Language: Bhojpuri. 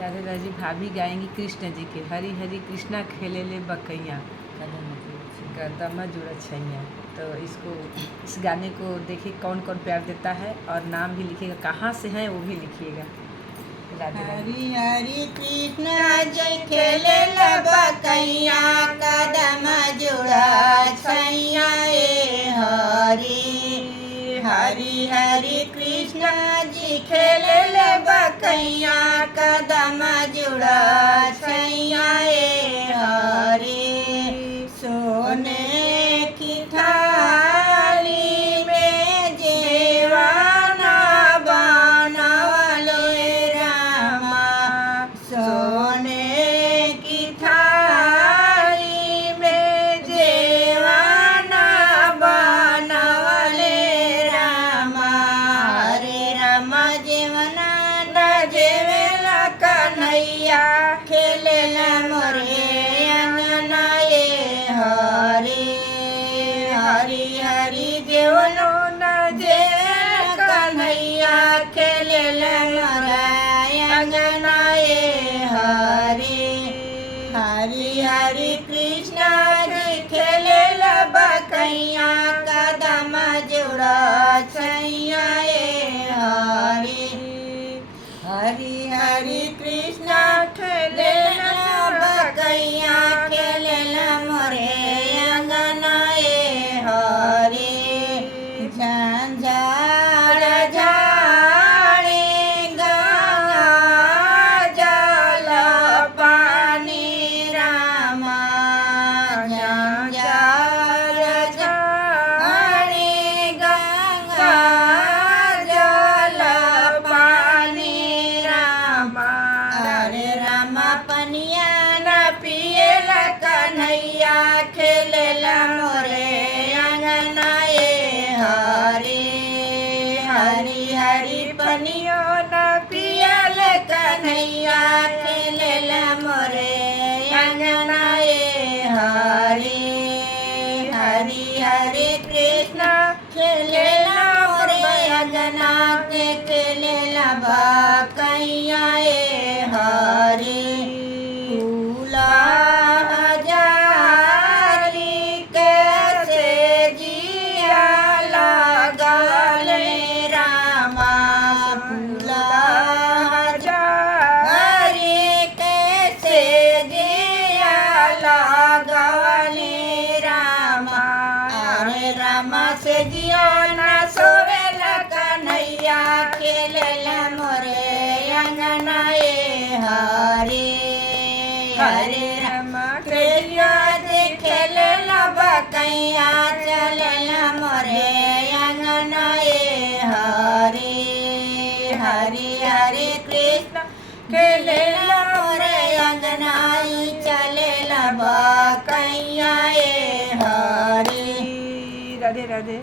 राधे राधे भाभी गाएंगी कृष्ण जी के हरी हरी कृष्णा खेले ले बकैया कदम जुड़ा छैया। तो इस गाने को देखिए कौन कौन प्यार देता है और नाम भी लिखिएगा, कहाँ से हैं वो भी लिखिएगा। राधे राधे। हरी हरी कृष्ण जी खेले ले बकैया कदम जुड़ा छैया ए हरी हरी कृष्ण जी खेले ले बकैया कदम जुड़ा छैया ए सोने की थाली में जेवाना बनवलो रामा सोने की थाली में जेवाना बनवले रामा हरे रामा जेवना न जेवेला कन्हैया खेलेला मोरे अंगना ये हरी हरी जेवनो न जे कन्हैया खेलेला मोरा अंगना ये हरी हरी कृष्ण जी खेलेला बकैया कदम जुड़ा छैया ए हरी हरी कृष्ण खेलेला बकैया खेलेला मोरे अंगना ए झंझार झाड़ी गंगा जल पानी रामा झंझार झाड़ी गंगा जल पानी रामा अरे रामा पनिया न पिएला कन्हैया खेलेला मोरे अंगना ए हरी पनियो न पिएला कन्हैया खेलेला मोरे अंगना ए हरी कृष्ण खेलेला मोरे अंगना के खेलेला बकैया ए फूला हजारी कैसे जिया लगले रामा फूला हजारी कैसे जिया लगले रामा अरे रामा से जिया न सोवेला कन्हैया खेलेला मोरे अंगना ए हरे रामा कृष्ण जी खेलेला बकैया चलेला मोरे अंगना ए हरे कृष्ण खेलेला मोरे अंगना चलेला बकैया ए राधे राधे।